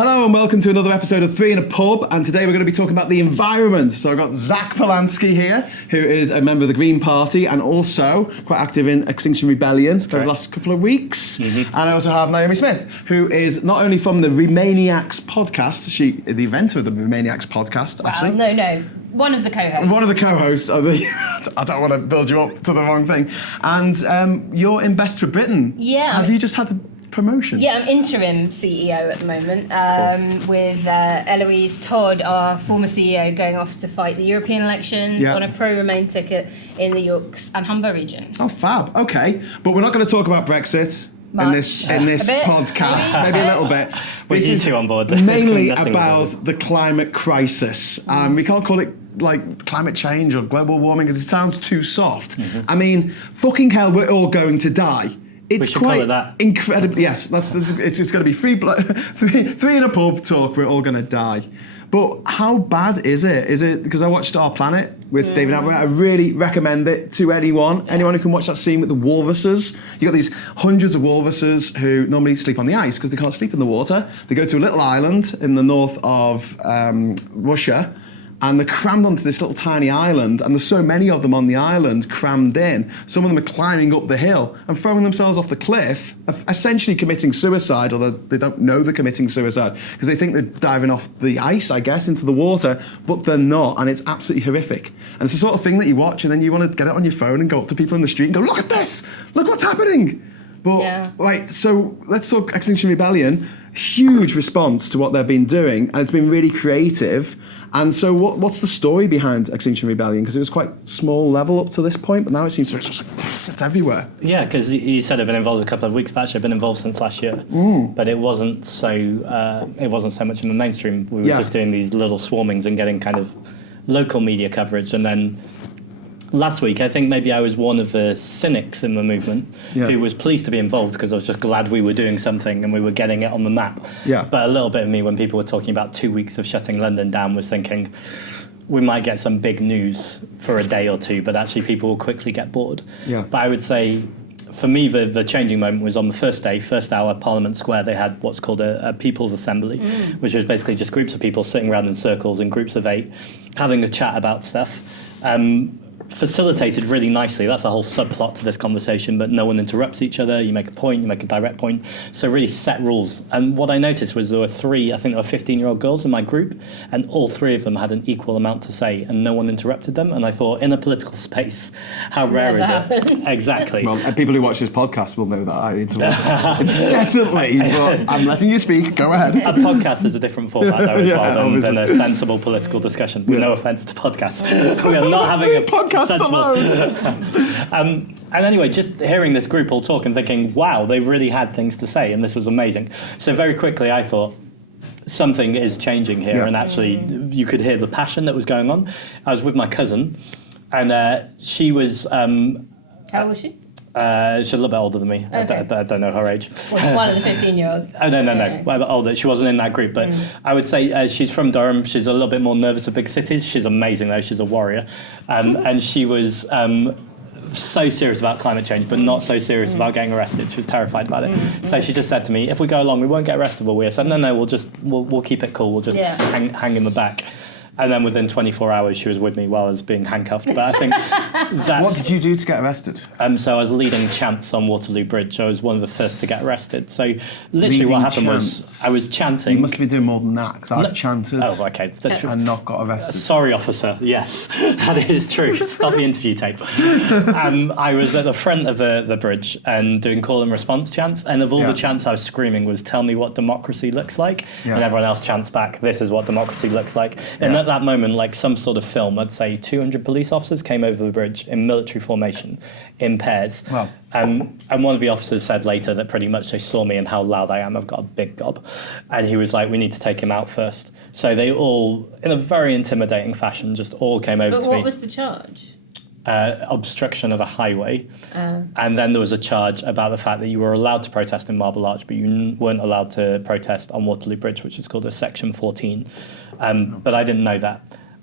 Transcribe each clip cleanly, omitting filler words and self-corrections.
Hello and welcome to another episode of Three in a Pub, and today we're going to be talking about the environment. So I've got Zack Polanski here, who is a member of the Green Party and also quite active in Extinction Rebellion over the last couple of weeks. Mm-hmm. And I also have Naomi Smith, who is not only from the Remaniacs podcast, the inventor of the Remaniacs podcast, actually. No. One of the co-hosts. One of the co-hosts of the... I don't want to build you up to the wrong thing. And you're in Best for Britain. Yeah. Have you just had the promotion? Yeah, I'm interim CEO at the moment, with Eloise Todd, our former CEO, going off to fight the European elections on a pro-Remain ticket in the Yorks and Humber region. Oh, fab. Okay. But we're not going to talk about Brexit. In this podcast, maybe a little bit. With you two on board. Mainly about the climate crisis. We can't call it like climate change or global warming because it sounds too soft. Mm-hmm. I mean, fucking hell, we're all going to die. It's quite incredible. Yes, it's going to be three in a pub talk. We're all going to die. But how bad is it? Is it because I watched Our Planet with David Attenborough? I really recommend it to anyone who can watch that scene with the walruses. You got these hundreds of walruses who normally sleep on the ice because they can't sleep in the water. They go to a little island in the north of Russia, and they're crammed onto this little tiny island, and there's so many of them on the island crammed in. Some of them are climbing up the hill and throwing themselves off the cliff, essentially committing suicide, although they don't know they're committing suicide, because they think they're diving off the ice, I guess, into the water, but they're not, and it's absolutely horrific. And it's the sort of thing that you watch, and then you want to get it on your phone and go up to people in the street and go, look at this! Look what's happening! But, right, so let's talk Extinction Rebellion. Huge response to what they've been doing, and it's been really creative. And so what's the story behind Extinction Rebellion? Because it was quite small level up to this point, but now it seems it's everywhere. Yeah, because you said I've been involved a couple of weeks, but actually I've been involved since last year. But it wasn't so much in the mainstream. We were just doing these little swarmings and getting kind of local media coverage. And then last week, I think maybe I was one of the cynics in the movement who was pleased to be involved because I was just glad we were doing something and we were getting it on the map. Yeah. But a little bit of me, when people were talking about 2 weeks of shutting London down, was thinking we might get some big news for a day or two, but actually people will quickly get bored. Yeah. But I would say, for me, the changing moment was on the first day, first hour, Parliament Square. They had what's called a People's Assembly, which was basically just groups of people sitting around in circles in groups of 8, having a chat about stuff. Facilitated really nicely. That's a whole subplot to this conversation, but no one interrupts each other. You make a point, you make a direct point. So really set rules. And what I noticed was there were 15-year-old girls in my group, and all 3 of them had an equal amount to say, and no one interrupted them. And I thought, in a political space, how rare is it? Exactly. Well, and people who watch this podcast will know that I interrupt incessantly, but I'm letting you speak. Go ahead. A podcast is a different format, though, as well, than a sensible political discussion. With no offence to podcasts. We are not having a podcast. And anyway, just hearing this group all talk and thinking, wow, they really had things to say, and this was amazing. So very quickly I thought, something is changing here, and actually you could hear the passion that was going on. I was with my cousin, and she was... How old was she? She's a little bit older than me. Okay. I don't know her age. Well, one of the 15-year-olds. Oh, no. A bit older. She wasn't in that group, but I would say she's from Durham. She's a little bit more nervous of big cities. She's amazing, though. She's a warrior. And she was so serious about climate change, but not so serious about getting arrested. She was terrified about it. So she just said to me, if we go along, we won't get arrested, will we? I said, no, we'll keep it cool. We'll just hang in the back. And then within 24 hours, she was with me while I was being handcuffed. But I think that's... What did you do to get arrested? So I was leading chants on Waterloo Bridge. I was one of the first to get arrested. So literally what happened was I was chanting. You must be doing more than that, because I've chanted and not got arrested. Sorry, officer. Yes, that is true. Stop the interview tape. I was at the front of the bridge and doing call and response chants. And of all the chants I was screaming was, tell me what democracy looks like. And everyone else chants back, this is what democracy looks like. And at that moment, like some sort of film, I'd say 200 police officers came over the bridge in military formation, in pairs. Wow. And one of the officers said later that pretty much they saw me and how loud I am. I've got a big gob. And he was like, we need to take him out first. So they all, in a very intimidating fashion, just all came over to me. But what was the charge? Obstruction of a highway. And then there was a charge about the fact that you were allowed to protest in Marble Arch, but you weren't allowed to protest on Waterloo Bridge, which is called a Section 14. But I didn't know that.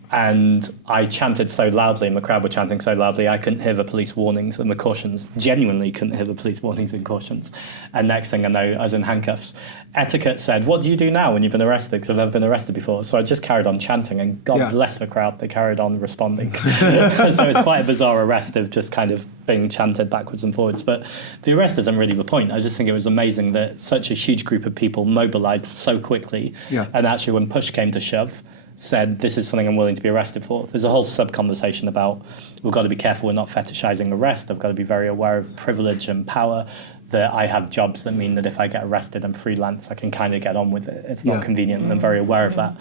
And I chanted so loudly, and the crowd were chanting so loudly, I couldn't hear the police warnings and the cautions. Genuinely couldn't hear the police warnings and cautions. And next thing I know, I was in handcuffs. Etiquette said, "What do you do now when you've been arrested?" Because I've never been arrested before. So I just carried on chanting, and God bless the crowd, they carried on responding. So it's quite a bizarre arrest of just kind of being chanted backwards and forwards. But the arrest isn't really the point. I just think it was amazing that such a huge group of people mobilized so quickly. And actually, when push came to shove, said, this is something I'm willing to be arrested for. There's a whole sub-conversation about, we've got to be careful we're not fetishizing arrest. I've got to be very aware of privilege and power, that I have jobs that mean that if I get arrested and freelance, I can kind of get on with it. It's not convenient, and I'm very aware of that.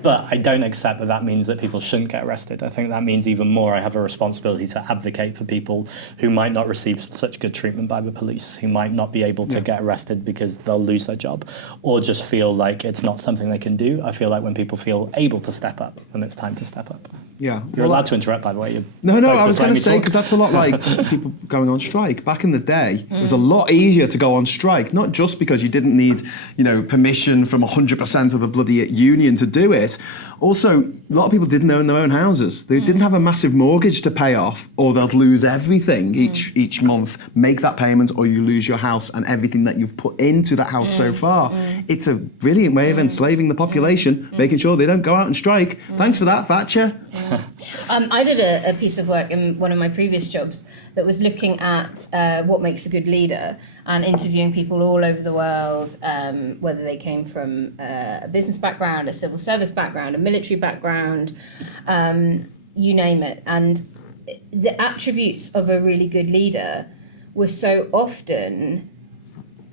But I don't accept that that means that people shouldn't get arrested. I think that means even more I have a responsibility to advocate for people who might not receive such good treatment by the police, who might not be able to get arrested because they'll lose their job, or just feel like it's not something they can do. I feel like when people feel able to step up, then it's time to step up. Yeah. You're allowed to interrupt, by the way. No, I was going to say, because that's a lot like people going on strike. Back in the day, it was a lot easier to go on strike, not just because you didn't need, permission from 100% of the bloody union to do it. Also, a lot of people didn't own their own houses. They didn't have a massive mortgage to pay off, or they'll lose everything each month. Make that payment, or you lose your house and everything that you've put into that house so far. It's a brilliant way of enslaving the population, making sure they don't go out and strike. Thanks for that, Thatcher. I did a piece of work in one of my previous jobs that was looking at what makes a good leader, and interviewing people all over the world, whether they came from a business background, a civil service background, a military background, you name it. And the attributes of a really good leader were so often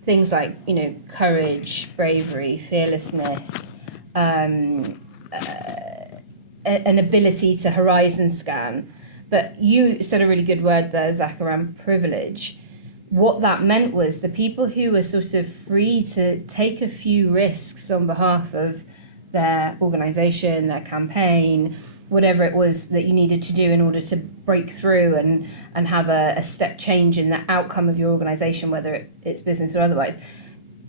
things like, courage, bravery, fearlessness, an ability to horizon scan. But you said a really good word there, Zack, around privilege. What that meant was the people who were sort of free to take a few risks on behalf of their organisation, their campaign, whatever it was that you needed to do in order to break through and have a step change in the outcome of your organisation, whether it's business or otherwise.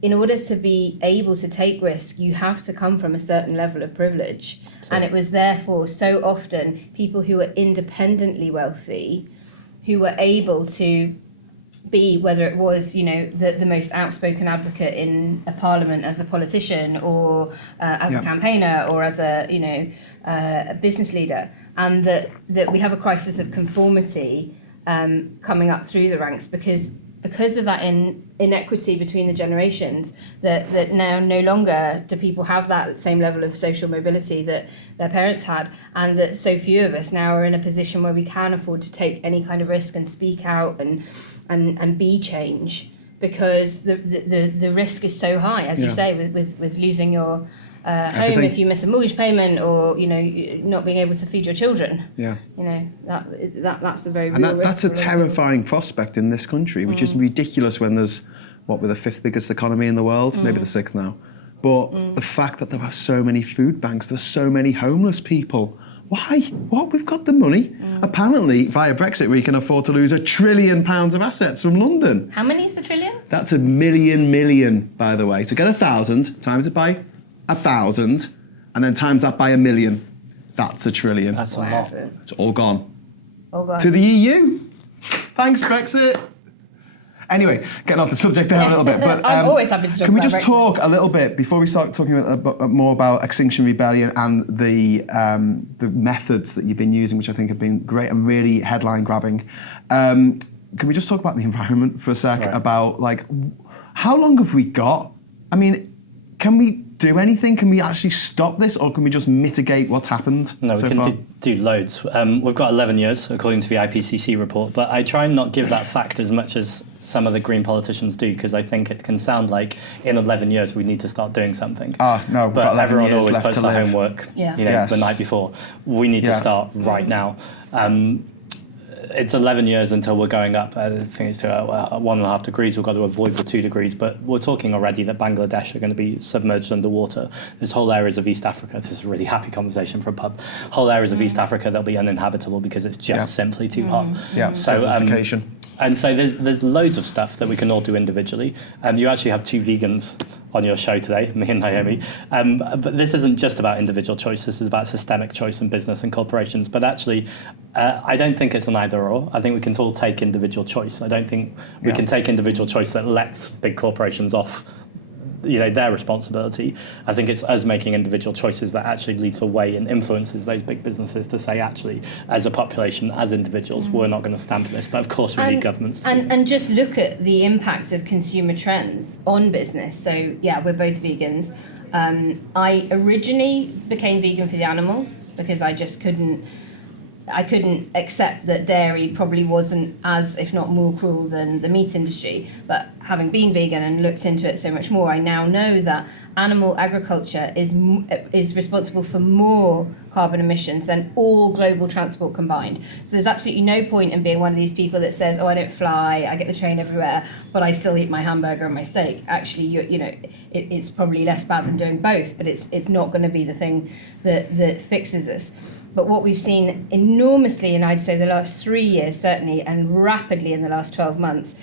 In order to be able to take risk, you have to come from a certain level of privilege. And it was therefore so often people who were independently wealthy, who were able to be, whether it was, the most outspoken advocate in a parliament as a politician, or as a campaigner, or as a business leader, and that we have a crisis of conformity coming up through the ranks because of that inequity between the generations, that now no longer do people have that same level of social mobility that their parents had, and that so few of us now are in a position where we can afford to take any kind of risk and speak out and be change, because the risk is so high, as you say, with losing your home if you miss a mortgage payment, or not being able to feed your children. That's the very real risk. That's a terrifying prospect in this country, which is ridiculous when there's we're the 5th biggest economy in the world, maybe the 6th now. But the fact that there are so many food banks, there's so many homeless people. Why? What? We've got the money. Apparently, via Brexit, we can afford to lose £1 trillion of assets from London. How many is a trillion? That's a million, by the way. So get 1,000, times it by 1,000, and then times that by 1 million. That's $1 trillion. That's a lot. It's all gone. All gone. To the EU. Thanks, Brexit. Anyway, getting off the subject there a little bit. But I'm always happy to talk Can we about just Brexit. talk a little bit, before we start talking more about Extinction Rebellion and the methods that you've been using, which I think have been great and really headline grabbing. Can we just talk about the environment for a sec? Right. About, how long have we got? I mean, can we do anything? Can we actually stop this, or can we just mitigate what's happened? No, so we far? can do loads. We've got 11 years, according to the IPCC report, but I try and not give that fact as much as some of the Green politicians do, because I think it can sound like in 11 years we need to start doing something. No, but everyone always puts puts their homework the night before. We need to start right now. It's 11 years until we're going up. I think it's to 1.5 degrees. We've got to avoid the 2 degrees. But we're talking already that Bangladesh are going to be submerged underwater. There's whole areas of East Africa. This is a really happy conversation for a pub. Whole areas of East Africa that'll be uninhabitable because it's just simply too hot. Yeah. So And so there's loads of stuff that we can all do individually. You actually have two vegans on your show today, me and Naomi. But this isn't just about individual choice. This is about systemic choice in business and corporations. But actually, I don't think it's an either or. I think we can all take individual choice. I don't think we can take individual choice that lets big corporations off their responsibility. I think it's us making individual choices that actually leads the way and influences those big businesses to say, actually, as a population, as individuals, we're not going to stand for this. But of course, we need governments. And just look at the impact of consumer trends on business. So yeah, we're both vegans. I originally became vegan for the animals because I just couldn't accept that dairy probably wasn't as, if not more cruel than the meat industry. But having been vegan and looked into it so much more, I now know that animal agriculture is responsible for more carbon emissions than all global transport combined. So there's absolutely no point in being one of these people that says, oh, I don't fly, I get the train everywhere, but I still eat my hamburger and my steak. Actually, it's probably less bad than doing both, but it's not going to be the thing that fixes us. But what we've seen enormously in, I'd say, the last 3 years, certainly, and rapidly in the last 12 months,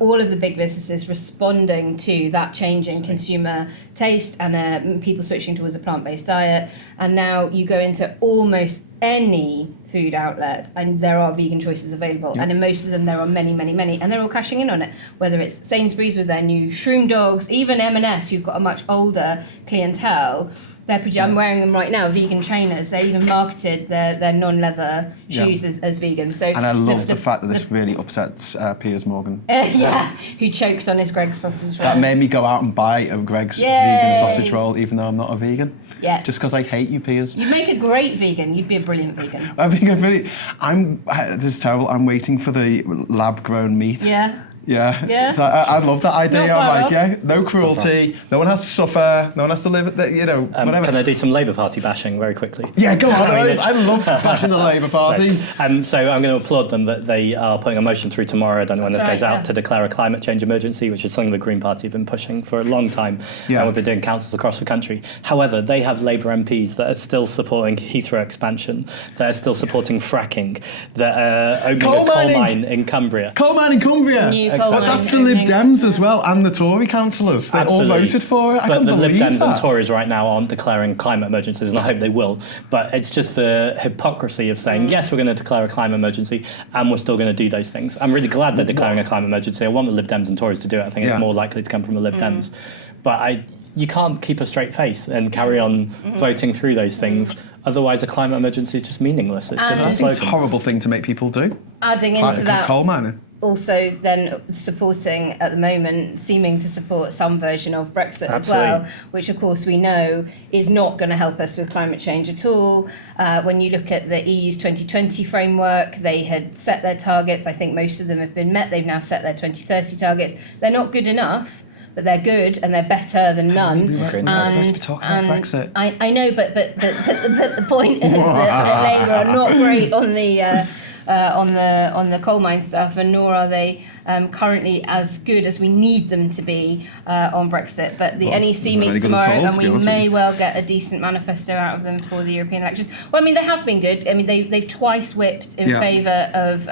all of the big businesses responding to that change in consumer taste and people switching towards a plant-based diet. And now you go into almost any food outlet and there are vegan choices available. Yep. And in most of them, there are many, many, many. And they're all cashing in on it, whether it's Sainsbury's with their new shroom dogs, even M&S, who've got a much older clientele. I'm wearing them right now, vegan trainers. They even marketed their non-leather shoes as vegan. So, and I love the fact that this really upsets Piers Morgan. Who choked on his Greggs sausage roll. That made me go out and buy a Greggs vegan sausage roll, even though I'm not a vegan. Yeah. Just because I hate you, Piers. You'd make a great vegan. You'd be a brilliant vegan. This is terrible. I'm waiting for the lab-grown meat. Yeah. Yeah. So I love that idea. I'm like, no cruelty. No one has to suffer. No one has to live, whatever. Can I do some Labour Party bashing very quickly? Yeah, go on. I love bashing the Labour Party. Right. So I'm going to applaud them that they are putting a motion through tomorrow, I don't know when this goes out, to declare a climate change emergency, which is something the Green Party have been pushing for a long time. And we've been doing councils across the country. However, they have Labour MPs that are still supporting Heathrow expansion, that are still supporting fracking, that are opening a coal mine in Cumbria. Coal mine in Cumbria. That's the Lib Dems as well, and the Tory councillors. They all voted for it. But the Lib Dems and Tories right now aren't declaring climate emergencies, and I hope they will. But it's just the hypocrisy of saying, yes, we're going to declare a climate emergency, and we're still going to do those things. I'm really glad they're declaring a climate emergency. I want the Lib Dems and Tories to do it. I think it's more likely to come from the Lib Dems. But you can't keep a straight face and carry on voting through those things. Otherwise, a climate emergency is just meaningless. It's just a slogan. It's a horrible thing to make people do. Adding into that, coal mining. Also then supporting, at the moment, seeming to support some version of Brexit as well, which of course we know is not going to help us with climate change at all. When you look at the EU's 2020 framework, they had set their targets. I think most of them have been met. They've now set their 2030 targets. They're not good enough, but they're good and they're better than none. We're supposed to be talking about Brexit. I know, but the point is that Labour are not great on the coal mine stuff, and nor are they currently as good as we need them to be on Brexit. But the NEC meets tomorrow, and we may well get a decent manifesto out of them for the European elections. Well, I mean, they have been good. I mean, they've twice whipped in favour of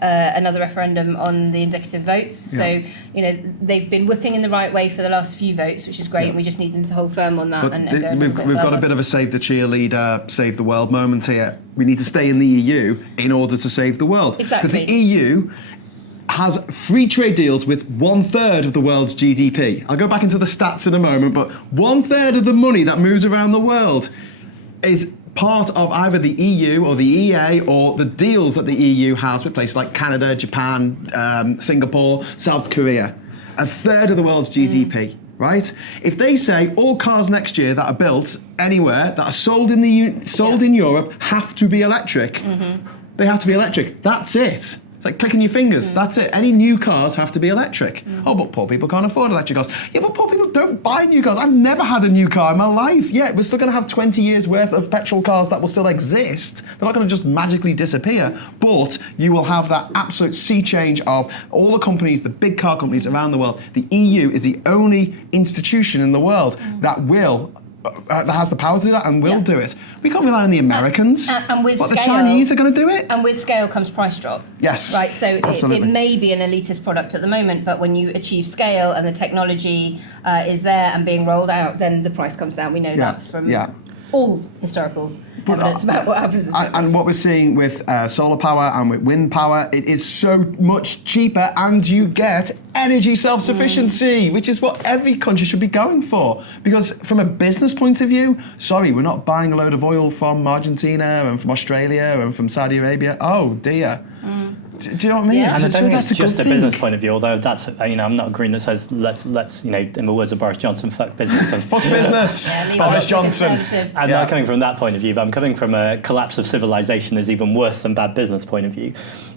another referendum on the indicative votes. So, they've been whipping in the right way for the last few votes, which is great. And we just need them to hold firm on that. We've got a bit of a save the cheerleader, save the world moment here. We need to stay in the EU in order to save the world. Exactly. Because the EU has free trade deals with 1/3 of the world's GDP. I'll go back into the stats in a moment, but 1/3 of the money that moves around the world is part of either the EU or the EA or the deals that the EU has with places like Canada, Japan, Singapore, South Korea. 1/3 of the world's GDP. Right? If they say all cars next year that are built anywhere that are sold in in Europe have to be electric, they have to be electric. That's it. It's like clicking your fingers. That's it. Any new cars have to be electric. Oh, but poor people can't afford electric cars. Yeah, but poor people don't buy new cars. I've never had a new car in my life. Yeah, we're still going to have 20 years worth of petrol cars that will still exist. They're not going to just magically disappear. But you will have that absolute sea change of all the companies, the big car companies around the world. The EU is the only institution in the world that will that has the power to do that and will do it. We can't rely on the Americans. And with but scale, the Chinese are going to do it. And with scale comes price drop. Yes. Right. So it absolutely. may be an elitist product at the moment, but when you achieve scale and the technology is there and being rolled out, then the price comes down. We know that from all historical evidence about what happens. And what we're seeing with solar power and with wind power, it is so much cheaper, and you get energy self-sufficiency, which is what every country should be going for. Because from a business point of view, sorry, we're not buying a load of oil from Argentina and from Australia and from Saudi Arabia. Oh dear. Do you know what I mean? Yeah. And I don't think that's it's just a good business thing. point of view, although that's, I'm not agreeing that says, let's in the words of Boris Johnson, fuck business. And Fuck business, Boris Johnson. I'm not coming from that point of view, but I'm coming from a collapse of civilization is even worse than bad business point of view.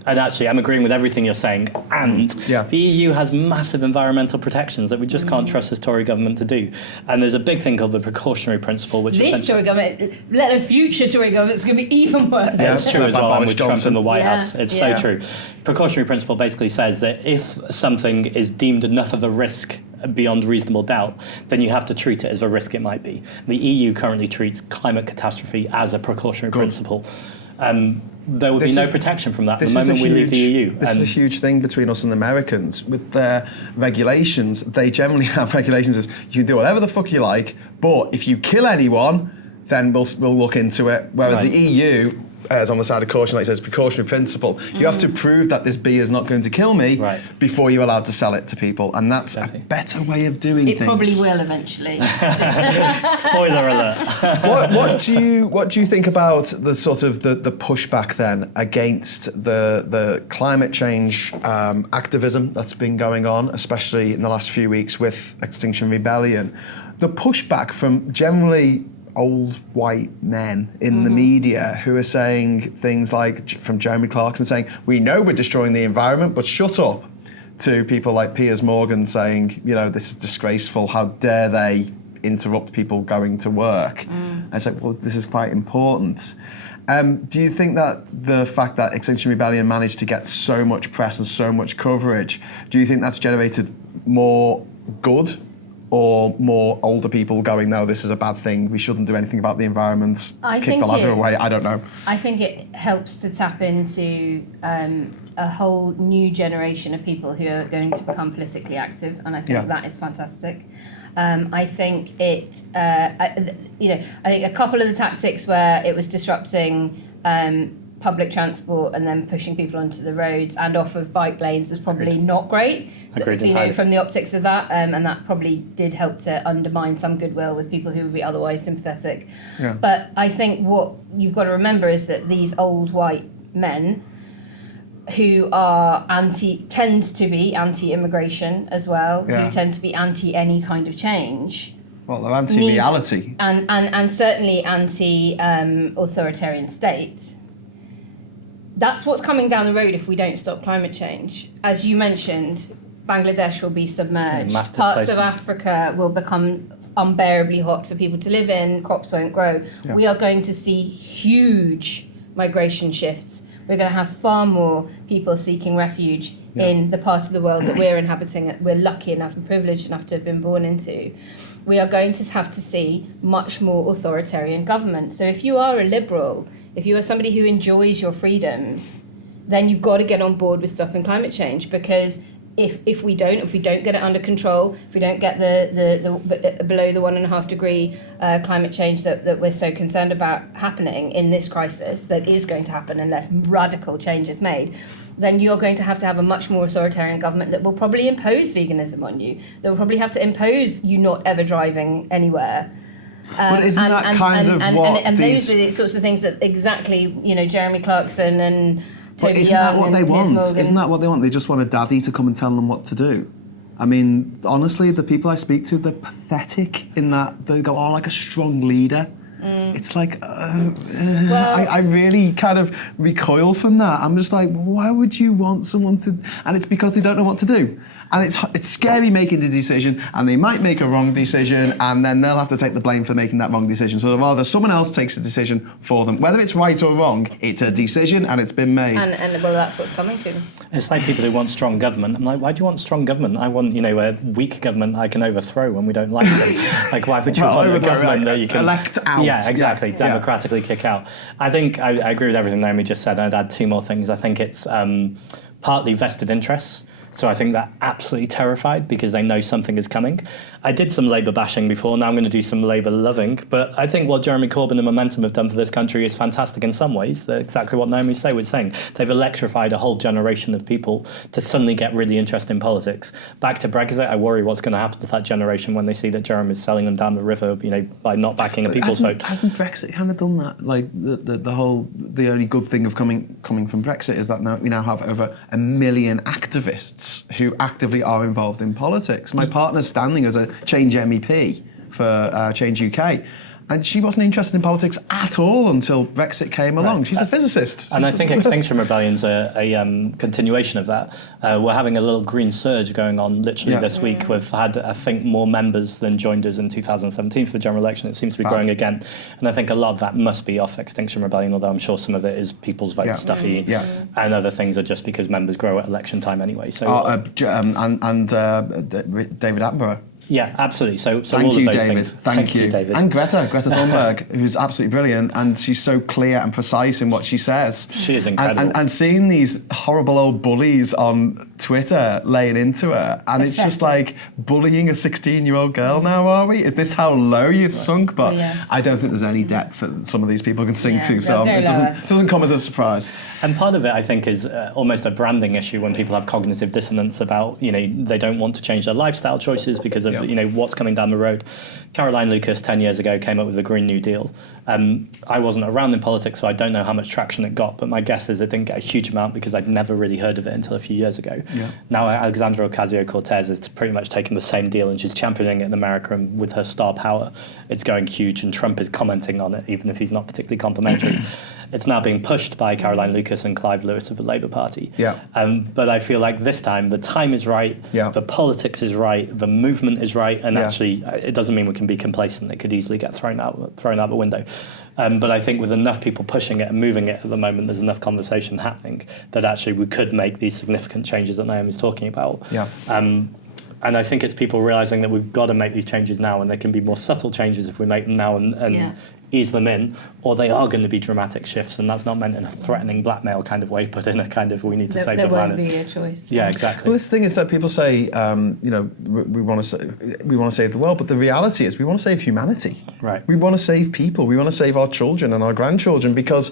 And actually, I'm agreeing with everything you're saying. And the EU has massive environmental protections that we just can't trust this Tory government to do. And there's a big thing called the precautionary principle, which this Tory government, let a future Tory government's going to be even worse. That's true as well, and with Trump in the White House. It's so true. Precautionary principle basically says that if something is deemed enough of a risk beyond reasonable doubt, then you have to treat it as a risk it might be. The EU currently treats climate catastrophe as a precautionary principle. There will be no protection from that the moment we leave the EU. This is a huge thing between us and the Americans. With their regulations, they generally have regulations as you can do whatever the fuck you like, but if you kill anyone, then we'll look into it. Whereas the EU is on the side of caution, like it says, precautionary principle. You have to prove that this bee is not going to kill me before you're allowed to sell it to people, and that's a better way of doing things. It probably will eventually. Spoiler alert. What do you think about the sort of the pushback then against the climate change activism that's been going on, especially in the last few weeks with Extinction Rebellion? The pushback from generally old white men in the media who are saying things like, from Jeremy Clarkson saying, we know we're destroying the environment, but shut up, to people like Piers Morgan saying, this is disgraceful, how dare they interrupt people going to work. I said, well, this is quite important. Do you think that the fact that Extinction Rebellion managed to get so much press and so much coverage, do you think that's generated more good or more older people going, no, this is a bad thing, we shouldn't do anything about the environment, kick the ladder away? I don't know. I think it helps to tap into a whole new generation of people who are going to become politically active, and I think that is fantastic. I think I think a couple of the tactics where it was disrupting public transport and then pushing people onto the roads and off of bike lanes was probably not great. Agreed entirely. From the optics of that, and that probably did help to undermine some goodwill with people who would be otherwise sympathetic. But I think what you've got to remember is that these old white men who are tend to be anti-immigration as well, who tend to be anti any kind of change. Well, they're anti-reality. And certainly anti-authoritarian states. That's what's coming down the road if we don't stop climate change. As you mentioned, Bangladesh will be submerged. Parts of Africa will become unbearably hot for people to live in. Crops won't grow. We are going to see huge migration shifts. We're going to have far more people seeking refuge in the part of the world that we're inhabiting, we're lucky enough and privileged enough to have been born into. We are going to have to see much more authoritarian government. So if you are a liberal, if you are somebody who enjoys your freedoms, then you've got to get on board with stopping climate change, because if we don't get it under control, if we don't get the below the 1.5 degree climate change that we're so concerned about happening in this crisis, that is going to happen unless radical change is made, then you're going to have a much more authoritarian government that will probably impose veganism on you. That will probably have to impose you not ever driving anywhere. But isn't that kind of what those are the sorts of things that exactly, Jeremy Clarkson and Toby isn't Young that what they Piers want? Morgan. Isn't that what they want? They just want a daddy to come and tell them what to do. I mean, honestly, the people I speak to, they're pathetic in that they go, like a strong leader. It's like, I really kind of recoil from that. I'm just like, why would you want someone to, and it's because they don't know what to do. And it's scary making the decision, and they might make a wrong decision, and then they'll have to take the blame for making that wrong decision. So rather, someone else takes the decision for them. Whether it's right or wrong, it's a decision, and it's been made. And well, that's what's coming to them. It's like people who want strong government. I'm like, why do you want strong government? I want, a weak government I can overthrow when we don't like them. Like, why would you want a government that you can elect out? Yeah, exactly. Democratically kick out. I think I agree with everything Naomi just said. I'd add two more things. I think it's partly vested interests. So I think they're absolutely terrified because they know something is coming. I did some Labour bashing before, now I'm going to do some Labour loving. But I think what Jeremy Corbyn and Momentum have done for this country is fantastic in some ways. They're exactly what Naomi was saying. They've electrified a whole generation of people to suddenly get really interested in politics. Back to Brexit, I worry what's going to happen with that generation when they see that Jeremy is selling them down the river, by not backing a people's vote. Hasn't Brexit kind of done that? Like the only good thing of coming from Brexit is that now we now have over 1 million activists who actively are involved in politics. My partner's standing as a Change MEP for Change UK, and she wasn't interested in politics at all until Brexit came along. She's a physicist. And I think Extinction Rebellion's a continuation of that. We're having a little green surge going on literally this week. We've had, I think, more members than joined us in 2017 for the general election. It seems to be growing again. And I think a lot of that must be off Extinction Rebellion, although I'm sure some of it is people's vote stuffy. And other things are just because members grow at election time anyway. So David Attenborough. Yeah, absolutely. So thank all you, of those David. things. Thank you, David. And Greta Thunberg, who's absolutely brilliant, and she's so clear and precise in what she says. She is incredible. And seeing these horrible old bullies on Twitter laying into her, and it's just like bullying a 16-year-old girl now, are we? Is this how low you've sunk? But I don't think there's any depth that some of these people can sing to, so it doesn't come as a surprise. And part of it, I think, is almost a branding issue when people have cognitive dissonance about, they don't want to change their lifestyle choices because of, what's coming down the road. Caroline Lucas, 10 years ago, came up with the Green New Deal. I wasn't around in politics, so I don't know how much traction it got, but my guess is it didn't get a huge amount because I'd never really heard of it until a few years ago. Now Alexandra Ocasio-Cortez has pretty much taken the same deal and she's championing it in America, and with her star power, it's going huge, and Trump is commenting on it, even if he's not particularly complimentary. It's now being pushed by Caroline Lucas and Clive Lewis of the Labour Party. But I feel like this time, the time is right, the politics is right, the movement is right, and actually, it doesn't mean we can be complacent. It could easily get thrown out the window. But I think with enough people pushing it and moving it at the moment, there's enough conversation happening that actually we could make these significant changes that Naomi's talking about. And I think it's people realising that we've got to make these changes now, and they can be more subtle changes if we make them now and ease them in, or they are going to be dramatic shifts, and that's not meant in a threatening blackmail kind of way, but in a kind of we need to save the planet. There won't be a choice. Yeah, exactly. Well, this thing is that people say, we want to save the world, but the reality is we want to save humanity. Right. We want to save people. We want to save our children and our grandchildren because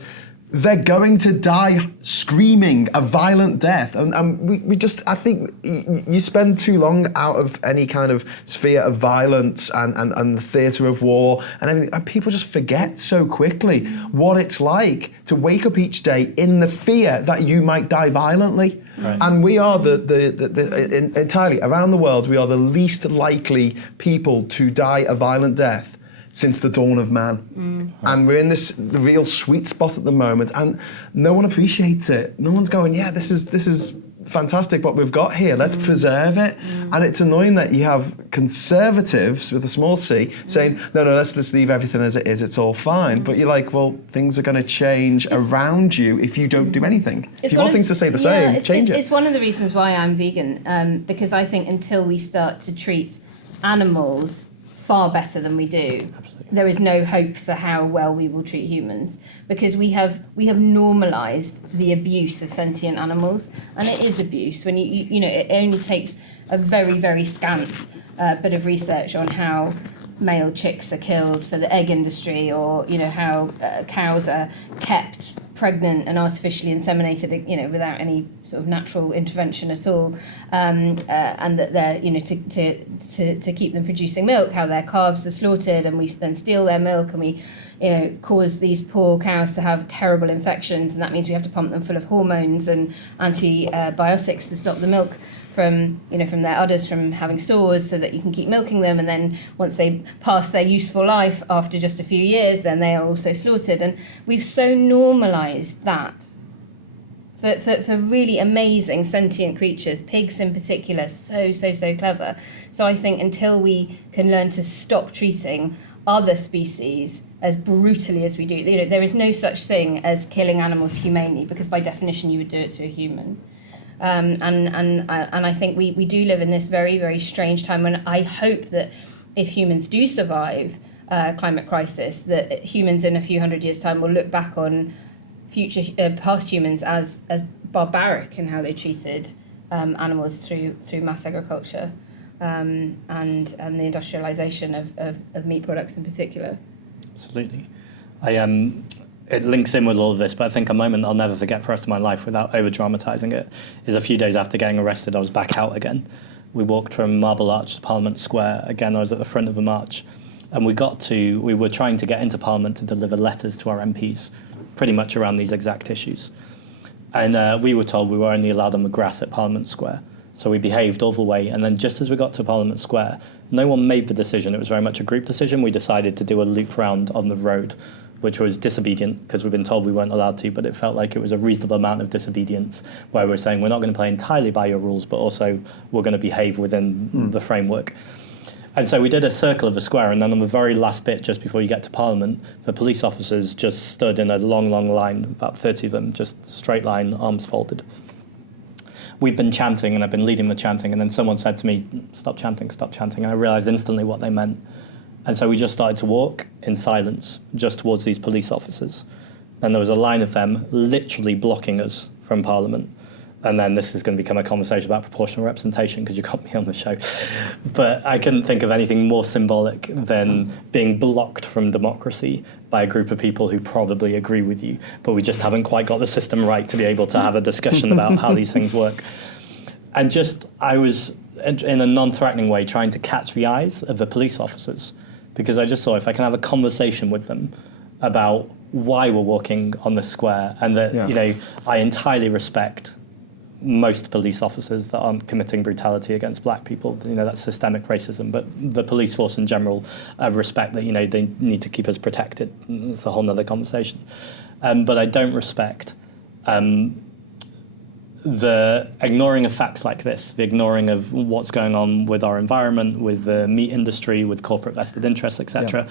they're going to die screaming a violent death. And we just, I think you spend too long out of any kind of sphere of violence and the theatre of war and everything, and people just forget so quickly what it's like to wake up each day in the fear that you might die violently. Right. And we are entirely around the world, we are the least likely people to die a violent death since the dawn of man. And we're in the real sweet spot at the moment, and no one appreciates it. No one's going, this is fantastic what we've got here, let's preserve it. And it's annoying that you have conservatives with a small c saying, no, let's leave everything as it is, it's all fine. But you're like, well, things are going to change around you if you don't do anything. If you want things to stay the same, change it. It's one of the reasons why I'm vegan, because I think until we start to treat animals far better than we do, there is no hope for how well we will treat humans, because we have normalised the abuse of sentient animals, and it is abuse. When it only takes a very, very scant bit of research on how male chicks are killed for the egg industry, or how cows are kept pregnant and artificially inseminated, without any sort of natural intervention at all, and that they're, to keep them producing milk, how their calves are slaughtered, and we then steal their milk, and we, cause these poor cows to have terrible infections, and that means we have to pump them full of hormones and antibiotics to stop the milk from their udders from having sores so that you can keep milking them, and then once they pass their useful life after just a few years, then they are also slaughtered. And we've so normalised that for really amazing sentient creatures, pigs in particular, so clever. So I think until we can learn to stop treating other species as brutally as we do, there is no such thing as killing animals humanely, because by definition you would do it to a human. And I think we do live in this very, very strange time, and I hope that if humans do survive climate crisis, that humans in a few hundred years' time will look back on past humans as barbaric in how they treated animals through mass agriculture and the industrialization of meat products in particular. Absolutely. It links in with all of this, but I think a moment I'll never forget for the rest of my life without over-dramatising it is a few days after getting arrested, I was back out again. We walked from Marble Arch to Parliament Square. Again, I was at the front of the march. And we were trying to get into Parliament to deliver letters to our MPs, pretty much around these exact issues. And we were told we were only allowed on the grass at Parliament Square. So we behaved all the way. And then just as we got to Parliament Square, no one made the decision. It was very much a group decision. We decided to do a loop round on the road, which was disobedient because we've been told we weren't allowed to, but it felt like it was a reasonable amount of disobedience where we're saying we're not going to play entirely by your rules, but also we're going to behave within the framework. And so we did a circle of the square, and then on the very last bit, just before you get to Parliament, the police officers just stood in a long, long line, about 30 of them, just straight line, arms folded. We'd been chanting, and I'd been leading the chanting, and then someone said to me, stop chanting, and I realised instantly what they meant. And so we just started to walk in silence, just towards these police officers. And there was a line of them literally blocking us from Parliament. And then this is going to become a conversation about proportional representation because you got me on the show. But I couldn't think of anything more symbolic than being blocked from democracy by a group of people who probably agree with you, but we just haven't quite got the system right to be able to have a discussion about how these things work. And I was, in a non-threatening way, trying to catch the eyes of the police officers, because I just thought if I can have a conversation with them about why we're walking on this square, and that I entirely respect most police officers that aren't committing brutality against black people, that's systemic racism, but the police force in general respect that, they need to keep us protected. It's a whole other conversation. But I don't respect the ignoring of facts like this, the ignoring of what's going on with our environment, with the meat industry, with corporate vested interests, etc. Yeah.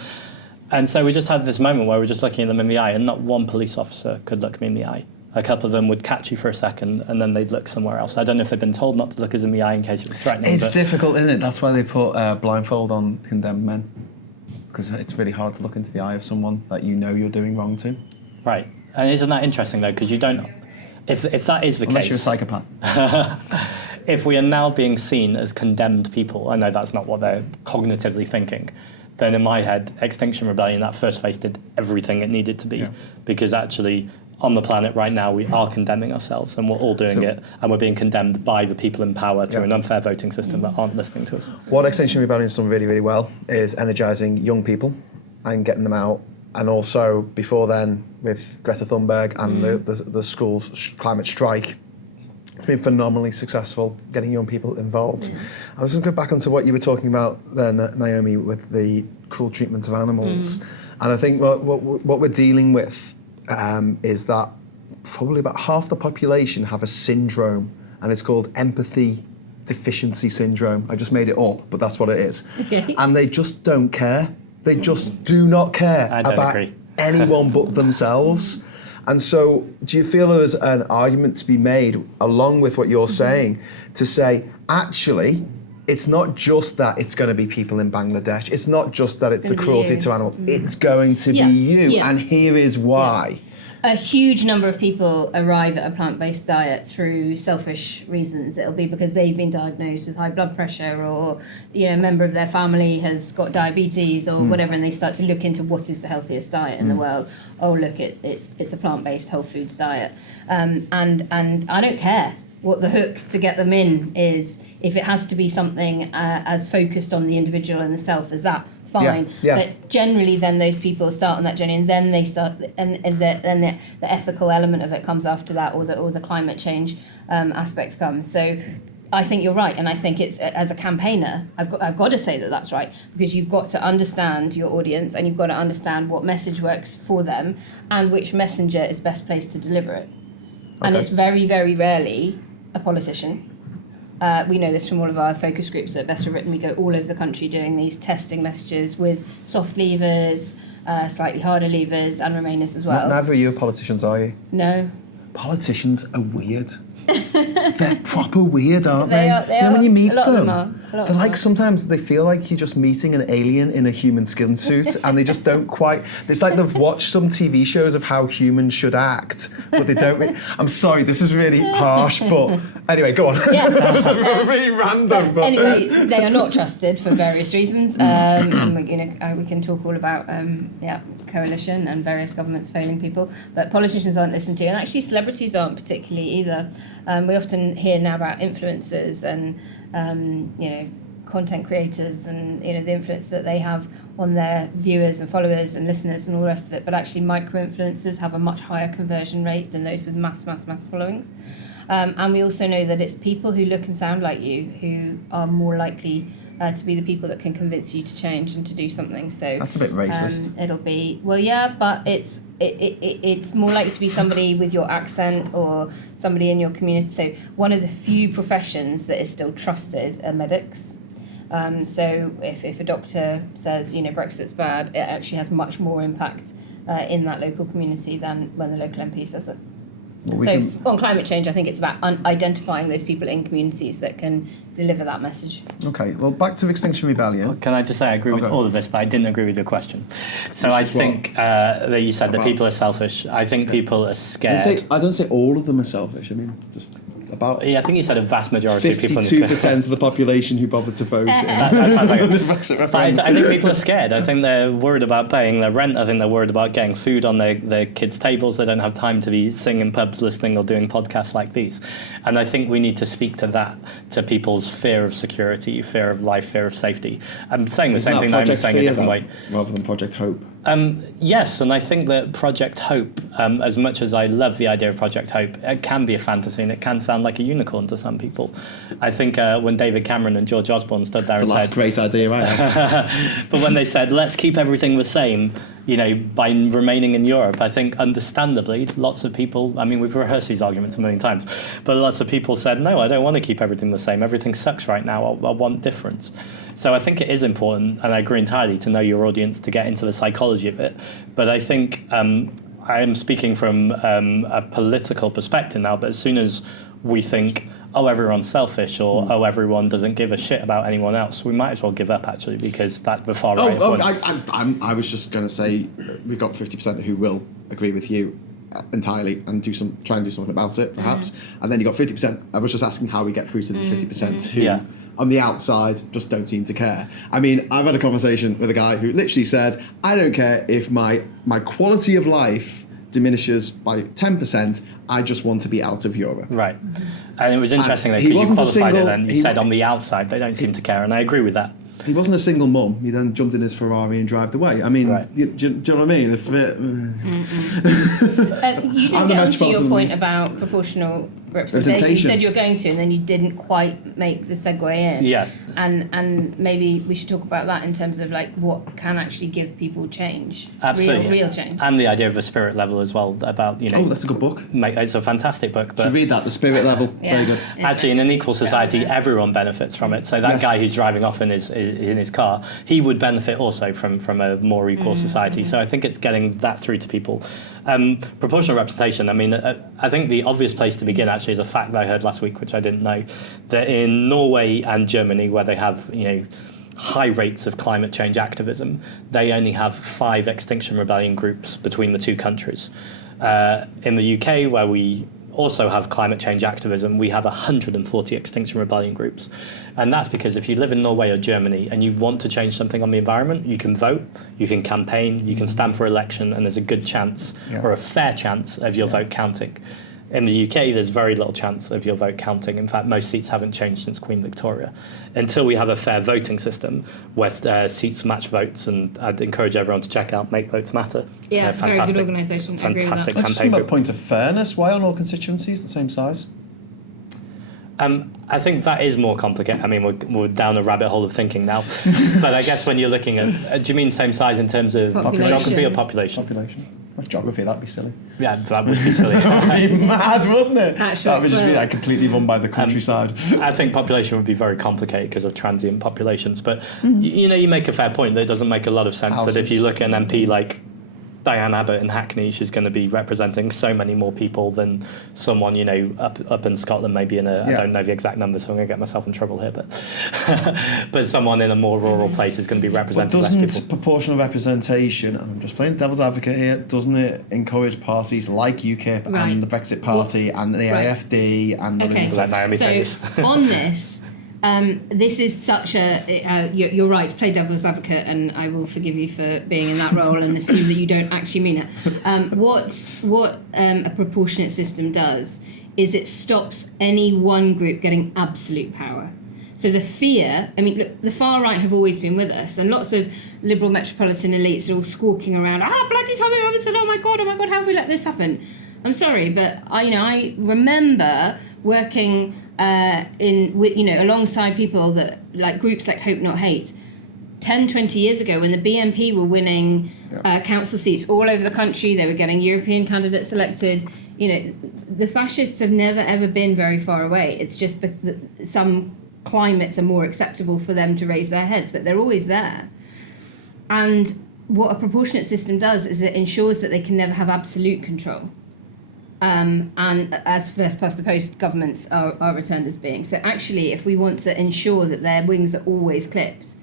And so we just had this moment where we're just looking at them in the eye, and not one police officer could look me in the eye. A couple of them would catch you for a second, and then they'd look somewhere else. I don't know if they've been told not to look us in the eye in case it was threatening. It's difficult, isn't it? That's why they put blindfold on condemned men, because it's really hard to look into the eye of someone that you're doing wrong to. Right. And isn't that interesting, though? Because you don't... If that is the Unless case... you're a psychopath. If we are now being seen as condemned people, I know that's not what they're cognitively thinking, then in my head, Extinction Rebellion, that first phase did everything it needed to be, because actually... on the planet right now, we are condemning ourselves, and we're all doing it, and we're being condemned by the people in power through an unfair voting system that aren't listening to us. What Extinction Rebellion's done really, really well is energising young people and getting them out, and also before then with Greta Thunberg and the school's climate strike. It's been phenomenally successful getting young people involved. I was going to go back onto what you were talking about then, Naomi, with the cruel treatment of animals, and I think what we're dealing with is that probably about half the population have a syndrome, and it's called empathy deficiency syndrome. I just made it up, but that's what it is. Okay. And they just don't care. They just do not care about anyone but themselves. And so do you feel there's an argument to be made, along with what you're saying, to say, actually, it's not just that it's going to be people in Bangladesh. It's not just that it's the cruelty to animals. It's going to be you, and here is why. A huge number of people arrive at a plant-based diet through selfish reasons. It'll be because they've been diagnosed with high blood pressure, or a member of their family has got diabetes or whatever, and they start to look into what is the healthiest diet in the world. Oh, look, it's a plant-based whole foods diet, and I don't care what the hook to get them in is. If it has to be something as focused on the individual and the self as that, fine. But generally, then those people start on that journey, and then they start, and then the ethical element of it comes after that, or the climate change aspect comes. So I think you're right, and I think it's, as a campaigner, I've got to say that that's right, because you've got to understand your audience and you've got to understand what message works for them and which messenger is best placed to deliver it. And it's very, very rarely a politician. We know this from all of our focus groups at Best for Britain. We go all over the country doing these testing messages with soft levers, slightly harder levers, and Remainers as well. Neither of you are politicians, are you? No. Politicians are weird. They're proper weird, aren't they? They are. When you meet A lot of them, them are. they're like, sometimes they feel like you're just meeting an alien in a human skin suit, and they just don't quite. It's like they've watched some TV shows of how humans should act, but they don't. I'm sorry, this is really harsh, but anyway, go on. Yeah. That was really random. But Anyway, they are not trusted for various reasons, and we can talk all about coalition and various governments failing people, but politicians aren't listened to, and actually celebrities aren't particularly either. We often hear now about influencers and content creators and the influence that they have on their viewers and followers and listeners and all the rest of it, but actually micro-influencers have a much higher conversion rate than those with mass followings. And we also know that it's people who look and sound like you who are more likely to be the people that can convince you to change and to do something. So that's a bit racist. It'll be, well, yeah, but it's more likely to be somebody with your accent or somebody in your community. So one of the few professions that is still trusted are medics. So if a doctor says, Brexit's bad, it actually has much more impact in that local community than when the local MP says it. Well, on climate change, I think it's about identifying those people in communities that can deliver that message. Okay, well, back to Extinction Rebellion. Well, can I just say I agree with all of this, but I didn't agree with your question. So I think that you said that people are selfish. I think people are scared. I don't say all of them are selfish. I mean, just about. Yeah, I think you said a vast majority of people. 52% of the population who bothered to vote. That sounds like I think people are scared. I think they're worried about paying their rent. I think they're worried about getting food on their kids' tables. They don't have time to be singing in pubs, listening or doing podcasts like these. And I think we need to speak to that, to people's fear of security, fear of life, fear of safety. I'm saying the same thing, I'm saying a different way. Rather than Project Hope. Yes, and I think that Project Hope, as much as I love the idea of Project Hope, it can be a fantasy and it can sound like a unicorn to some people. I think when David Cameron and George Osborne stood there and said... That's the last great idea I have. But when they said, let's keep everything the same, by remaining in Europe, I think understandably, lots of people, I mean, we've rehearsed these arguments a million times, but lots of people said, no, I don't want to keep everything the same. Everything sucks right now. I want difference. So I think it is important, and I agree entirely, to know your audience, to get into the psychology of it. But I think I am speaking from a political perspective now, but as soon as we think, oh, everyone's selfish, or oh, everyone doesn't give a shit about anyone else, we might as well give up, actually, because that's the far right. I was just going to say, we've got 50% who will agree with you entirely and try and do something about it, perhaps. And then you got 50%. I was just asking how we get through to the 50% who, on the outside, just don't seem to care. I mean, I've had a conversation with a guy who literally said, I don't care if my quality of life diminishes by 10%, I just want to be out of Europe. Right. And it was interesting, because you qualified it then. You said on the outside, they don't seem to care, and I agree with that. He wasn't a single mum. He then jumped in his Ferrari and drove away. I mean, do you know what I mean? It's a bit... You didn't get onto your point about proportional representation. You said you were going to, and then you didn't quite make the segue in. Yeah. And maybe we should talk about that in terms of what can actually give people change. Absolutely. Real change. And the idea of the spirit level as well, about, Oh, that's a good book. It's a fantastic book. But you should read that, The Spirit Level. Very good. Actually, in an equal society, everyone benefits from it. So that guy who's driving off in his car, he would benefit also from a more equal society. So I think it's getting that through to people. Proportional representation, I mean, I think the obvious place to begin actually is a fact that I heard last week, which I didn't know, that in Norway and Germany, where they have, high rates of climate change activism, they only have 5 Extinction Rebellion groups between the two countries. In the UK, where we also have climate change activism, we have 140 Extinction Rebellion groups. And that's because if you live in Norway or Germany and you want to change something on the environment, you can vote, you can campaign, you can stand for election, and there's a good chance, or a fair chance, of your vote counting. In the UK, there's very little chance of your vote counting. In fact, most seats haven't changed since Queen Victoria. Until we have a fair voting system where seats match votes, and I'd encourage everyone to check out Make Votes Matter. Yeah, very good organisation. Fantastic Just campaign from a group. point of fairness, why aren't all constituencies the same size? I think that is more complicated. I mean, we're down a rabbit hole of thinking now. But I guess when you're looking at, do you mean same size in terms of geography or population? Population. Well, geography, that'd be silly. Yeah, that would be silly. That would be mad, wouldn't it? Actually, that would just be like completely run by the countryside. I think population would be very complicated because of transient populations. But you make a fair point that it doesn't make a lot of sense that if you look at an MP like Diane Abbott in Hackney, she's going to be representing so many more people than someone, up in Scotland, maybe in I don't know the exact numbers, so I'm going to get myself in trouble here, but someone in a more rural place is going to be representing less people. Doesn't proportional representation, and I'm just playing devil's advocate here, doesn't it encourage parties like UKIP and the Brexit Party and the AFD and Naomi Smith. On this, this is such a you're right, play devil's advocate, and I will forgive you for being in that role and assume that you don't actually mean it. What a proportionate system does is it stops any one group getting absolute power. So the fear, I mean, look, the far right have always been with us, and lots of liberal metropolitan elites are all squawking around, bloody Tommy Robinson, oh my God, how have we let this happen? I'm sorry, but I remember working alongside people that, like groups like Hope Not Hate, 10, 20 years ago when the BNP were winning council seats all over the country, they were getting European candidates elected. The fascists have never ever been very far away. It's just that some climates are more acceptable for them to raise their heads, but they're always there. And what a proportionate system does is it ensures that they can never have absolute control. And as first past the post governments are returned as being. So actually, if we want to ensure that their wings are always clipped,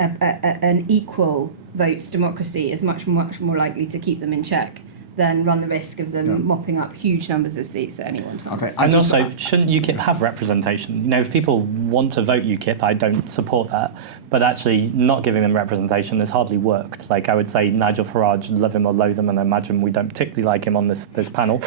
an equal votes democracy is much more likely to keep them in check than run the risk of them mopping up huge numbers of seats at any one time. Okay, and also, shouldn't UKIP have representation? If people want to vote UKIP, I don't support that. But actually, not giving them representation has hardly worked. Like I would say, Nigel Farage, love him or loathe him, and I imagine we don't particularly like him on this panel.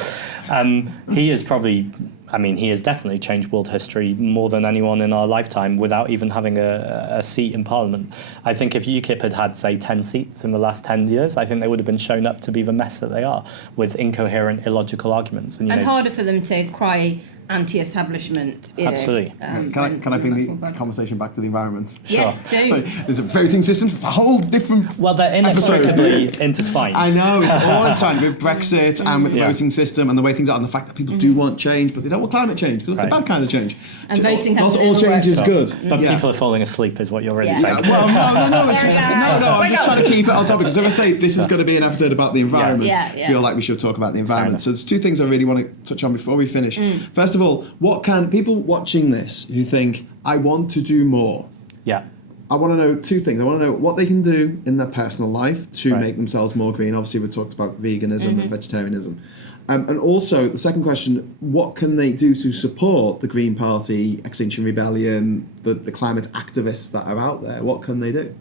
He is probably, he has definitely changed world history more than anyone in our lifetime without even having a seat in Parliament. I think if UKIP had, say, 10 seats in the last 10 years, I think they would have been shown up to be the mess that they are, with incoherent, illogical arguments. And harder for them to cry anti-establishment. Absolutely. Can I bring the conversation back to the environment? Yes, do. So there's voting systems. It's a whole different. Well, they're inextricably intertwined. I know, it's all intertwined with Brexit and with the voting system and the way things are, and the fact that people do want change, but they don't want climate change because it's a bad kind of change. And voting has not to be all change is good. But people are falling asleep, is what you're really saying. Well, no. It's just, I'm just trying to keep it on topic because if I say this is going to be an episode about the environment, I feel like we should talk about the environment. So there's two things I really want to touch on before we finish. First of all, what can people watching this who think, I want to do more? Yeah. I want to know two things. I want to know what they can do in their personal life to make themselves more green. Obviously, we talked about veganism and vegetarianism. And also, the second question, what can they do to support the Green Party, Extinction Rebellion, the climate activists that are out there? What can they do?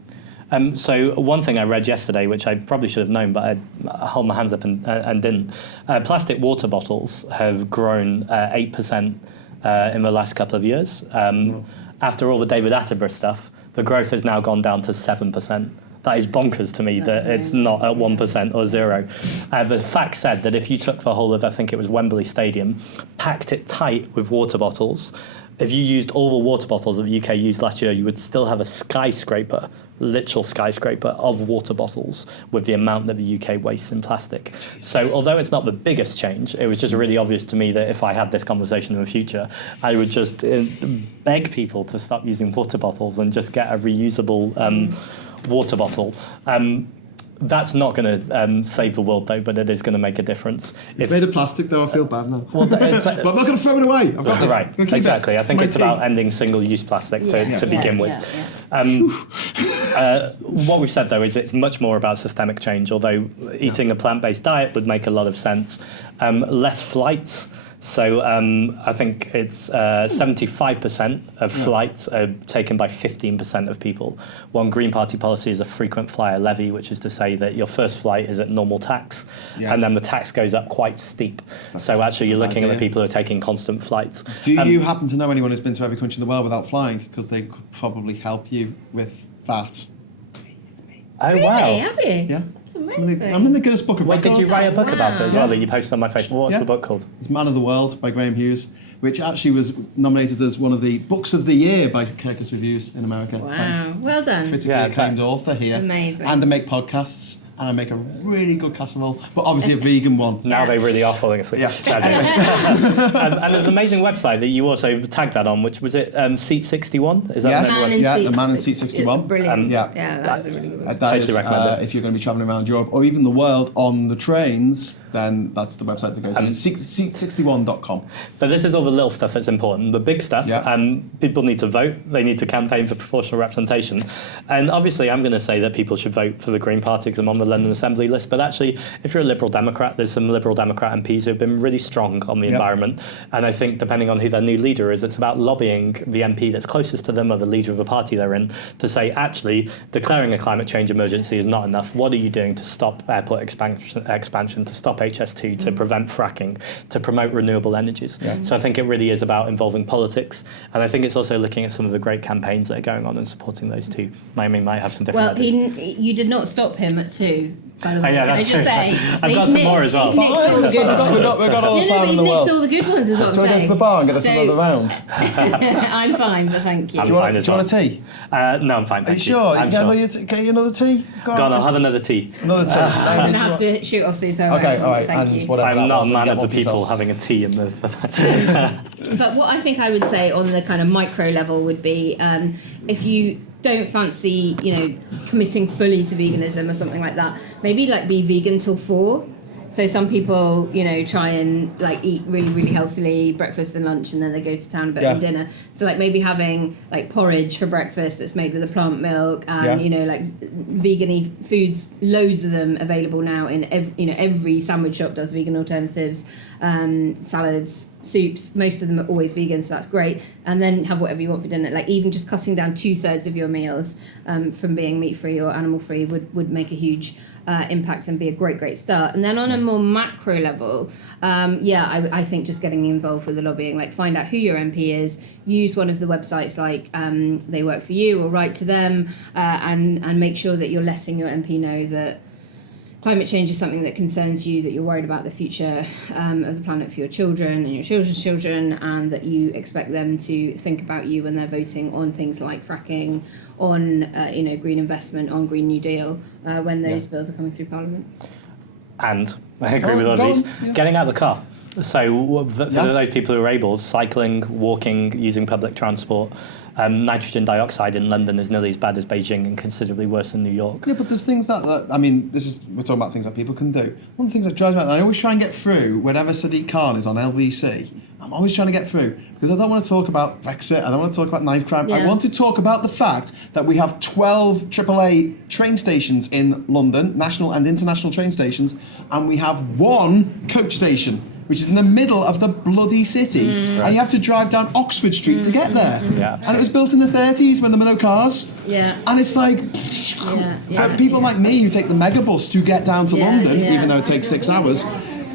So one thing I read yesterday, which I probably should have known, but I held my hands up and didn't. Plastic water bottles have grown 8% in the last couple of years. After all the David Attenborough stuff, the growth has now gone down to 7%. That is bonkers to me that it's not at 1% or 0. The fact said that if you took the whole of, I think it was Wembley Stadium, packed it tight with water bottles, if you used all the water bottles that the UK used last year, you would still have a skyscraper, literal skyscraper of water bottles with the amount that the UK wastes in plastic. So although it's not the biggest change, it was just really obvious to me that if I had this conversation in the future, I would just beg people to stop using water bottles and just get a reusable water bottle. That's not going to save the world, though, but it is going to make a difference. It's made of plastic, though. I feel bad now. Well, but I'm not going to throw it away. I've got right, exactly. I think it's about ending single-use plastic to begin with. What we've said, though, is it's much more about systemic change, although eating a plant-based diet would make a lot of sense. Less flights. So I think it's 75% of flights are taken by 15% of people. One Green Party policy is a frequent flyer levy, which is to say that your first flight is at normal tax, and then the tax goes up quite steep. So actually you're looking at the people who are taking constant flights. Do you happen to know anyone who's been to every country in the world without flying? Because they could probably help you with that. Oh, really? wow. Have you? Yeah. That's I'm in the Guinness Book of Wait, Records. did you write a book about it as Yeah. well that you posted on my Facebook? What's Yeah. the book called? It's Man of the World by Graham Hughes, which actually was nominated as one of the books of the year by Kirkus Reviews in America. Wow, well done. Critically Yeah, acclaimed author here. Amazing. And I make podcasts, and I make a really good casserole, but obviously a vegan one. Now they really are falling asleep. Yeah. And there's an amazing website that you also tagged that on, which was it Seat 61? Is that Yes. the next one? Man in Yeah, Seat the Man in Six- Seat 61. It's brilliant. Yeah. That's a really good one. That Totally is, recommend it. if you're going to be travelling around Europe or even the world on the trains, then that's the website to go to. It's seat61.com. But this is all the little stuff that's important. The big stuff, Yeah. people need to vote. They need to campaign for proportional representation. And obviously, I'm going to say that people should vote for the Green Party because I'm on the London Assembly list. But actually, if you're a Liberal Democrat, there's some Liberal Democrat MPs who have been really strong on the environment. And I think depending on who their new leader is, it's about lobbying the MP that's closest to them or the leader of the party they're in to say, actually, declaring a climate change emergency is not enough. What are you doing to stop airport expansion, to stop HS2, to prevent fracking, to promote renewable energies? So I think it really is about involving politics. And I think it's also looking at some of the great campaigns that are going on and supporting those too. Naomi might have some different Well, ideas. you did not stop him at 2, by the way. yeah, Can I that's just true. say? I've got some more as well. He's nicked all the good ones. We've got all the No, time but in he's the nicked world. all the good ones, is what I'm Do you want to go saying. to the bar and get us So- another round? I'm fine, but thank you. I'm Do you fine want as a well. tea? No, I'm fine. Are you Thank sure? I'm Get sure. you another tea? Go on, I'll have another tea. Another tea. I'm going to have to shoot off soon, so I Okay, won't. all right. Thank And you. whatever I'm that not was, a man get of one the for people yourself. having a tea in the... But what I think I would say on the kind of micro level would be if you don't fancy, committing fully to veganism or something like that, maybe be vegan till 4. So some people, try and eat really, really healthily, breakfast and lunch, and then they go to town a bit and dinner. So maybe having porridge for breakfast that's made with a plant milk, and vegan foods, loads of them available now in every sandwich shop does vegan alternatives, salads, soups. Most of them are always vegan, so that's great. And then have whatever you want for dinner. Even just cutting down 2/3 of your meals from being meat free or animal free would make a huge impact and be a great start. And then on a more macro level, I think just getting involved with the lobbying, find out who your MP is, use one of the websites They Work For You or write to them, and make sure that you're letting your MP know that climate change is something that concerns you, that you're worried about the future of the planet for your children and your children's children, and that you expect them to think about you when they're voting on things like fracking, on green investment, on Green New Deal, when those bills are coming through Parliament. And I agree with all these. Getting out of the car. So for those people who are able, cycling, walking, using public transport, nitrogen dioxide in London is nearly as bad as Beijing and considerably worse than New York. Yeah, but there's things that we're talking about things that people can do. One of the things that drives me out, and I always try and get through whenever Sadiq Khan is on LBC, I'm always trying to get through, because I don't want to talk about Brexit, I don't want to talk about knife crime, I want to talk about the fact that we have 12 AAA train stations in London, national and international train stations, and we have 1 coach station, which is in the middle of the bloody city. And you have to drive down Oxford Street to get there. Yeah, and it was built in the 30s when there were no cars. Yeah. And it's for people like me who take the megabus to get down to London, even though it takes 6 hours,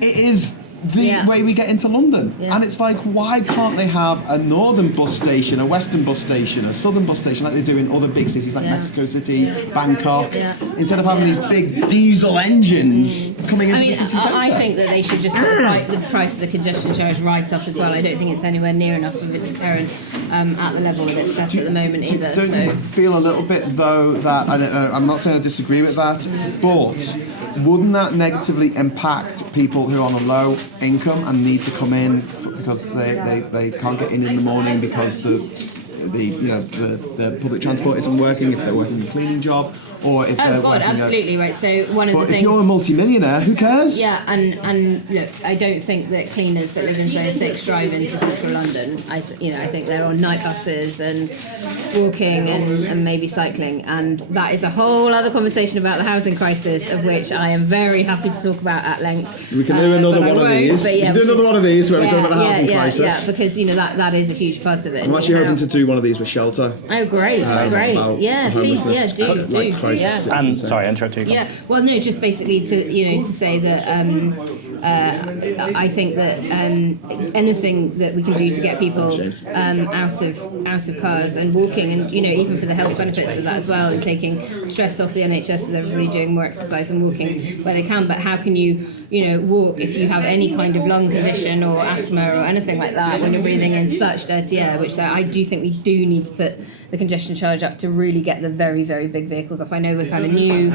it is the way we get into London. And it's why can't they have a northern bus station, a western bus station, a southern bus station like they do in other big cities like Mexico City, Bangkok, instead of having these big diesel engines coming into the city centre? I think that they should just put the price of the congestion charge right up as well. I don't think it's anywhere near enough of a deterrent at the level that it's set at the moment either. Don't you feel a little bit though that, I'm not saying I disagree with that, but wouldn't that negatively impact people who are on a low income and need to come in because they can't get in the morning because the public transport isn't working, if they're working a cleaning job, or if they're working absolutely right. So one of the But things. if you're a multi-millionaire, who cares? Yeah, and look, I don't think that cleaners that live in Zone 6 drive into central London. I think they're on night buses and walking and maybe cycling, and that is a whole other conversation about the housing crisis, of which I am very happy to talk about at length. We can do another one of these. We can do another one of these where we talk about the housing crisis. Yeah, because that is a huge part of it. I'm actually hoping to do one of these with shelter. Oh, great, great. About Yeah, please, homelessness, do. crisis Sorry, Yeah. And sorry, I interrupted you. Yeah, well, no, just basically to say that I think that anything that we can do to get people out of cars and walking, and even for the health benefits of that as well, and taking stress off the NHS, so they're really doing more exercise and walking where they can. But how can you walk if you have any kind of lung condition or asthma or anything like that when you're breathing in such dirty air? Which I do think we do need to put the congestion charge up to really get the very, very big vehicles off. I know we're kind of new,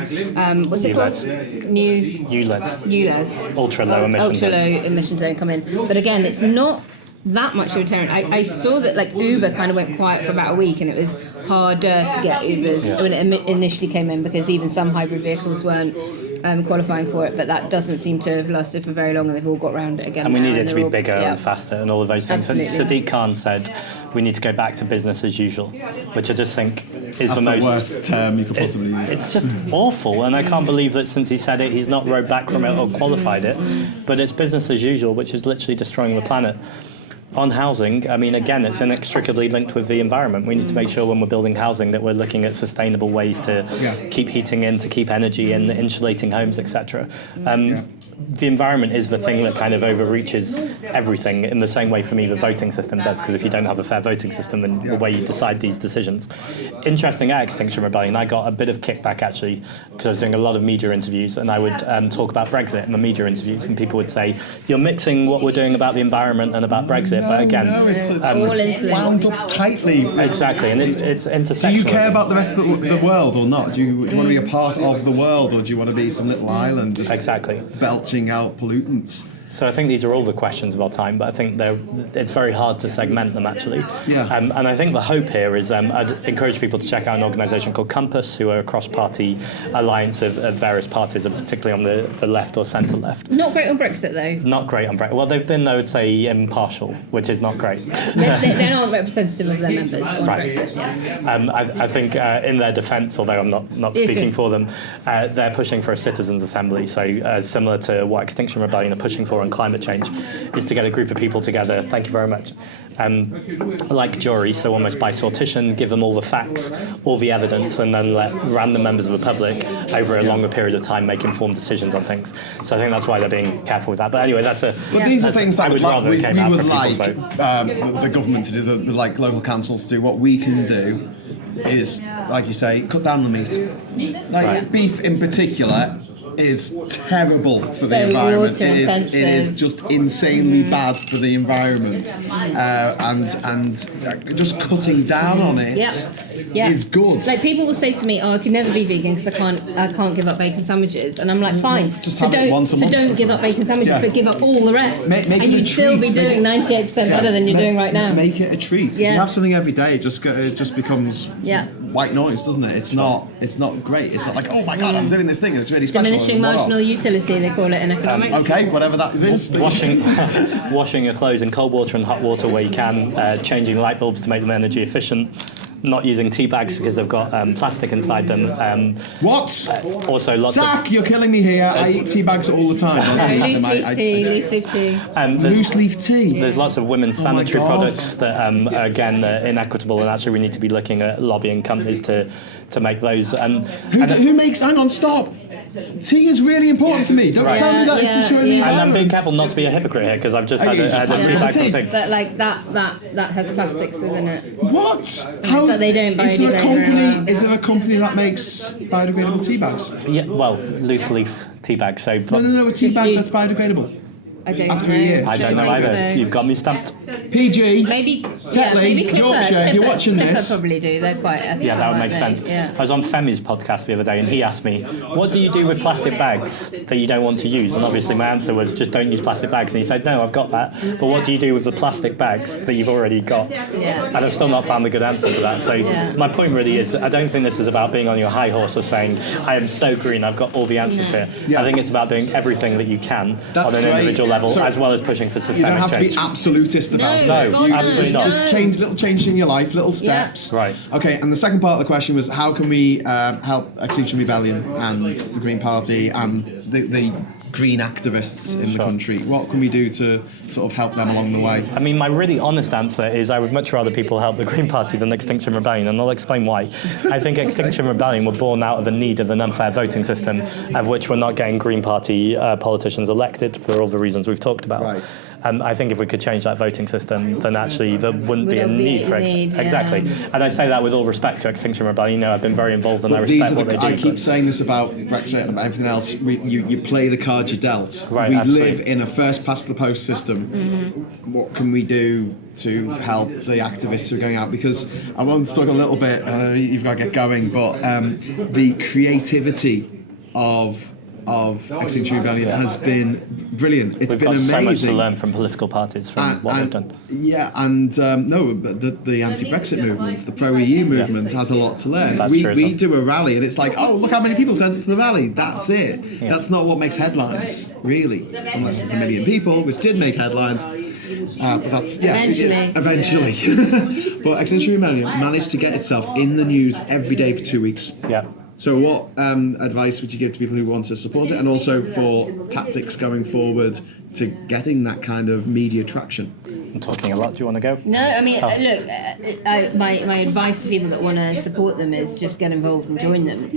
what's it called? New ULEZ. Ultra low emission zone come in. But again, it's not that much of a deterrent. I saw that like Uber kind of went quiet for about a week, and it was harder to get Ubers when it initially came in, because even some hybrid vehicles weren't qualifying for it, but that doesn't seem to have lasted for very long, and they've all got around it again. And we now, need it to be all, bigger and faster and all of those things. Absolutely. And Sadiq Khan said we need to go back to business as usual, which I just think is the most worst term you could possibly use. It's just awful, and I can't believe that since he said it, he's not rowed back from it or qualified it. But it's business as usual, which is literally destroying the planet. On housing, I mean, again, it's inextricably linked with the environment. We need to make sure when we're building housing that we're looking at sustainable ways to keep heating in, to keep energy in, insulating homes, etc. The environment is the thing that kind of overreaches everything in the same way for me the voting system does, because if you don't have a fair voting system, then the way you decide these decisions. Interesting, at Extinction Rebellion, I got a bit of kickback actually, because I was doing a lot of media interviews, and I would talk about Brexit in the media interviews, and people would say, you're mixing what we're doing about the environment and about Brexit. But again, it's wound up tightly. Exactly, and it's intersectional. Do you care about the rest of the world or not? Do you want to be a part of the world, or do you want to be some little island just belching out pollutants? So I think these are all the questions of our time, but I think it's very hard to segment them actually. And I think the hope here is I'd encourage people to check out an organisation called Compass, who are a cross-party alliance of various parties, and particularly on the left or centre left. Not great on Brexit though. Not great on Brexit. Well, they've been, I would say, impartial, which is not great. They're not representative of their members on Brexit. I think in their defence, although I'm not speaking for them, they're pushing for a citizens' assembly, so similar to what Extinction Rebellion are pushing for on climate change, is to get a group of people together, thank you very much, like jury, so almost by sortition, give them all the facts, all the evidence, and then let random members of the public over a longer period of time make informed decisions on things. So I think that's why they're being careful with that. But anyway, that's a... But these are things that we would like the government to do, like local councils to do. What we can do is, like you say, cut down the meat. Beef in particular is terrible for the environment. It is just insanely bad for the environment, and just cutting down on it is good. Like people will say to me, "Oh, I could never be vegan because I can't give up bacon sandwiches," and I'm like, "Fine, just don't give up bacon sandwiches, but give up all the rest, make and you'd still be doing 98% better than you're doing right now." Make it a treat. If you have something every day, it just becomes white noise, doesn't it? It's not great. It's not like, oh my god, I'm doing this thing and it's really special. Diminishing marginal utility, they call it in economics. Okay, whatever that is. Washing your clothes in cold water and hot water where you can, changing light bulbs to make them energy efficient, not using tea bags because they've got plastic inside them. What? Also, Zach, you're killing me here. I eat tea bags all the time. Loose leaf tea. Loose leaf tea. There's lots of women's sanitary products that, again, are inequitable, and actually we need to be looking at lobbying companies to make those. Who makes? Hang on, stop. Tea is really important to me. Don't tell me that it's destroying the environment. And I'm being careful not to be a hypocrite here, because I've just had a tea bag thing. But like that has plastics within it. What? How? So they don't biodegradable. Is there a company that makes biodegradable tea bags? Yeah, well, loose leaf tea bags. So no, a tea bag that's biodegradable. I don't After know. a year. I don't know either. So. You've got me stumped. PG. Maybe Tetley, Yorkshire, if you're watching this. Probably do. They're quite ethical. Yeah, that would make sense. Yeah. I was on Femi's podcast the other day, and he asked me, "What do you do with plastic bags that you don't want to use?" And obviously, my answer was, "Just don't use plastic bags." And he said, "No, I've got that. But what do you do with the plastic bags that you've already got?" Yeah. And I've still not found a good answer to that. So my point really is, I don't think this is about being on your high horse or saying, "I am so green, I've got all the answers here." I think it's about doing everything that you can on an individual level, as well as pushing for systemic change. You don't have to be absolutist about it. No, absolutely not. Just little changes in your life, little steps. Right. Okay, and the second part of the question was, how can we help Extinction Rebellion and the Green Party and the green activists in the country? What can we do to sort of help them along the way? I mean, my really honest answer is I would much rather people help the Green Party than Extinction Rebellion, and I'll explain why. I think Extinction Rebellion were born out of a need of an unfair voting system, of which we're not getting Green Party politicians elected for all the reasons we've talked about. Right. I think if we could change that voting system, then actually there wouldn't be a need for it. Yeah. Exactly. And I say that with all respect to Extinction Rebellion. You know, I've been very involved and I respect what they do. I keep saying this about Brexit and about everything else. You play the cards you're dealt. Right, we absolutely. live in a first past the post system. What can we do to help the activists who are going out? Because I want to talk a little bit, I know you've got to get going, but the creativity of Extinction Rebellion has been brilliant. It's We've been got amazing. so much to learn from political parties from what they've done. Yeah, and the anti-Brexit movement, the pro-EU movement has a lot to learn. That's We true. do a rally and it's like, oh, look how many people turned up to the rally. That's it. Yeah. That's not what makes headlines, really, unless there's a million people, which did make headlines. But that's eventually. But Extinction Rebellion managed to get itself in the news every day for 2 weeks. Yeah. So what advice would you give to people who want to support it, and also for tactics going forward to getting that kind of media traction? I'm talking a lot. Do you want to go? No, I mean, look, my advice to people that want to support them is just get involved and join them.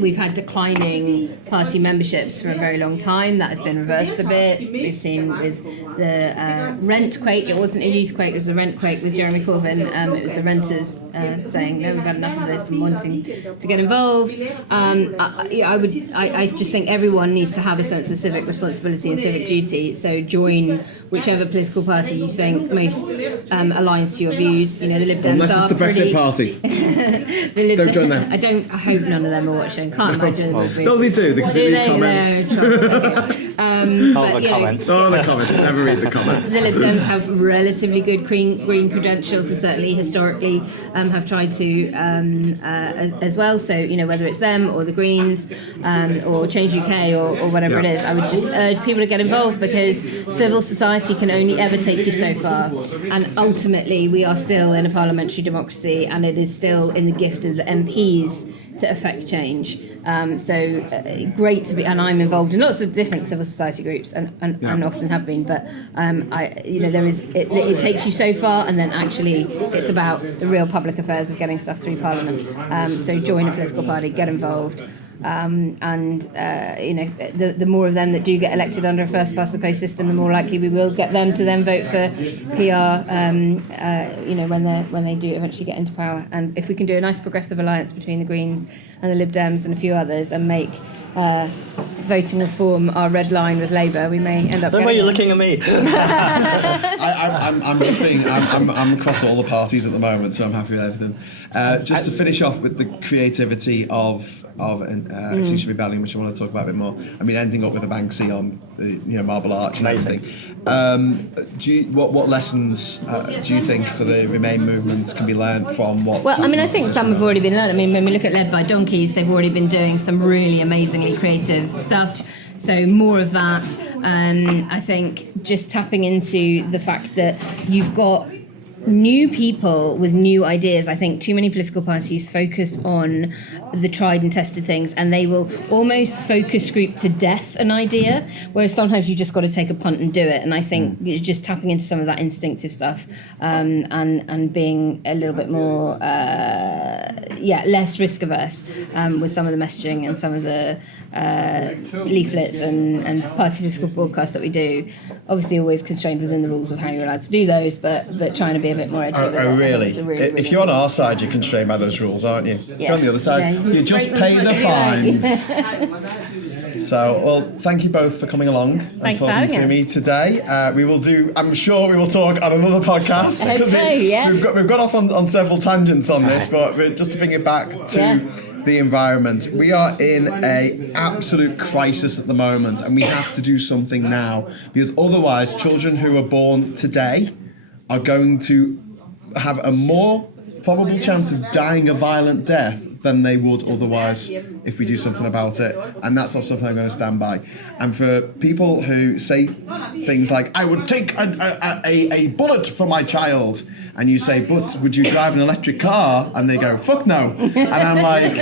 We've had declining party memberships for a very long time. That has been reversed a bit. We've seen with the rent quake, it wasn't a youth quake, it was the rent quake with Jeremy Corbyn. It was the renters saying, no, we've had enough of this and wanting to get involved. I just think everyone needs to have a sense of civic responsibility and civic duty. So join whichever political party you think most aligns to your views. You know, the Lib Dems Unless are it's the Brexit party. Don't join them. I hope none of them are watching. Can't imagine them. No, they do, because they leave comments. The comments. Oh, the comments. Never read the comments. The Lib Dems have relatively good green credentials, and certainly historically have tried to as well. So, you know, whether it's them or the Greens or Change UK or whatever it is, I would just urge people to get involved, because civil society can only ever take you so far. And ultimately, we are still in a parliamentary democracy, and it is still in the gift of the MPs to affect change. Great to be, and I'm involved in lots of different civil society groups, and often have been. But it takes you so far, and then actually it's about the real public affairs of getting stuff through Parliament. So join a political party, get involved. The more of them that do get elected under a first past the post system, the more likely we will get them to then vote for PR. When they do eventually get into power, and if we can do a nice progressive alliance between the Greens and the Lib Dems and a few others, and make voting reform our red line with Labour, we may end up. The way you're looking at me. I'm across all the parties at the moment, so I'm happy with everything. Just to finish off with the creativity of Extinction Rebellion, which I want to talk about a bit more. I mean, ending up with a Banksy on the Marble Arch and everything. What lessons do you think for the Remain movement can be learned from what? Well, I mean, I think some have already been learned. I mean, when we look at Led by Donkeys, they've already been doing some really amazingly creative stuff. So more of that. I think just tapping into the fact that you've got new people with new ideas. I think too many political parties focus on the tried and tested things, and they will almost focus group to death an idea, whereas sometimes you just got to take a punt and do it. And I think just tapping into some of that instinctive stuff, and being a little bit more less risk averse with some of the messaging and some of the leaflets and party political broadcasts that we do. Obviously always constrained within the rules of how you're allowed to do those, but trying to be a bit more edgy with it. Oh, really? If you're on our side, you're constrained by those rules, aren't you? Yes. You're on the other side. Yeah, you just pay the fines. So, well, thank you both for coming along and talking to me today. I'm sure we will talk on another podcast. I hope so, yeah. We've got off on several tangents on this, but just to bring it back to the environment, we are in an absolute crisis at the moment, and we have to do something now, because otherwise children who are born today are going to have a more probable chance of dying a violent death than they would otherwise if we do something about it. And that's not something I'm going to stand by. And for people who say things like, I would take a bullet for my child, and you say, but would you drive an electric car? And they go, fuck no. And I'm like,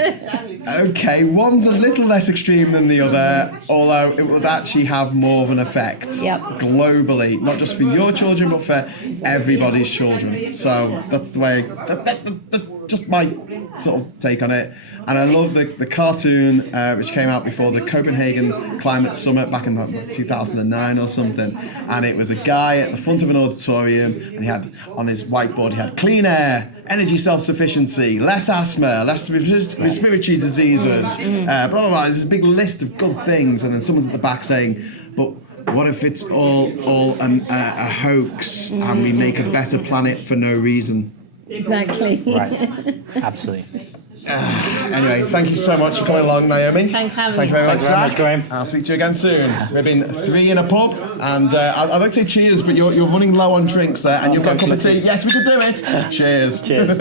okay, one's a little less extreme than the other, although it would actually have more of an effect globally, not just for your children, but for everybody's children. So that's the way, that's just my sort of take on it. And I love the cartoon which came out before the Copenhagen Climate Summit back in 2009 or something. And it was a guy at the front of an auditorium, and he had on his whiteboard, he had clean air, energy self-sufficiency, less asthma, less respiratory diseases, blah, blah, blah. There's a big list of good things. And then someone's at the back saying, but what if it's all a hoax and we make a better planet for no reason? Exactly. Right. Absolutely. Anyway, thank you so much for coming along, Naomi. Thanks for having Thank you very much, Thanks very Zach. much, Graham. I'll speak to you again soon. We've been 3 in a pub, and I'd like to say cheers, but you're running low on drinks there, and you've got a cup of tea. Yes, we can do it. Cheers. Cheers.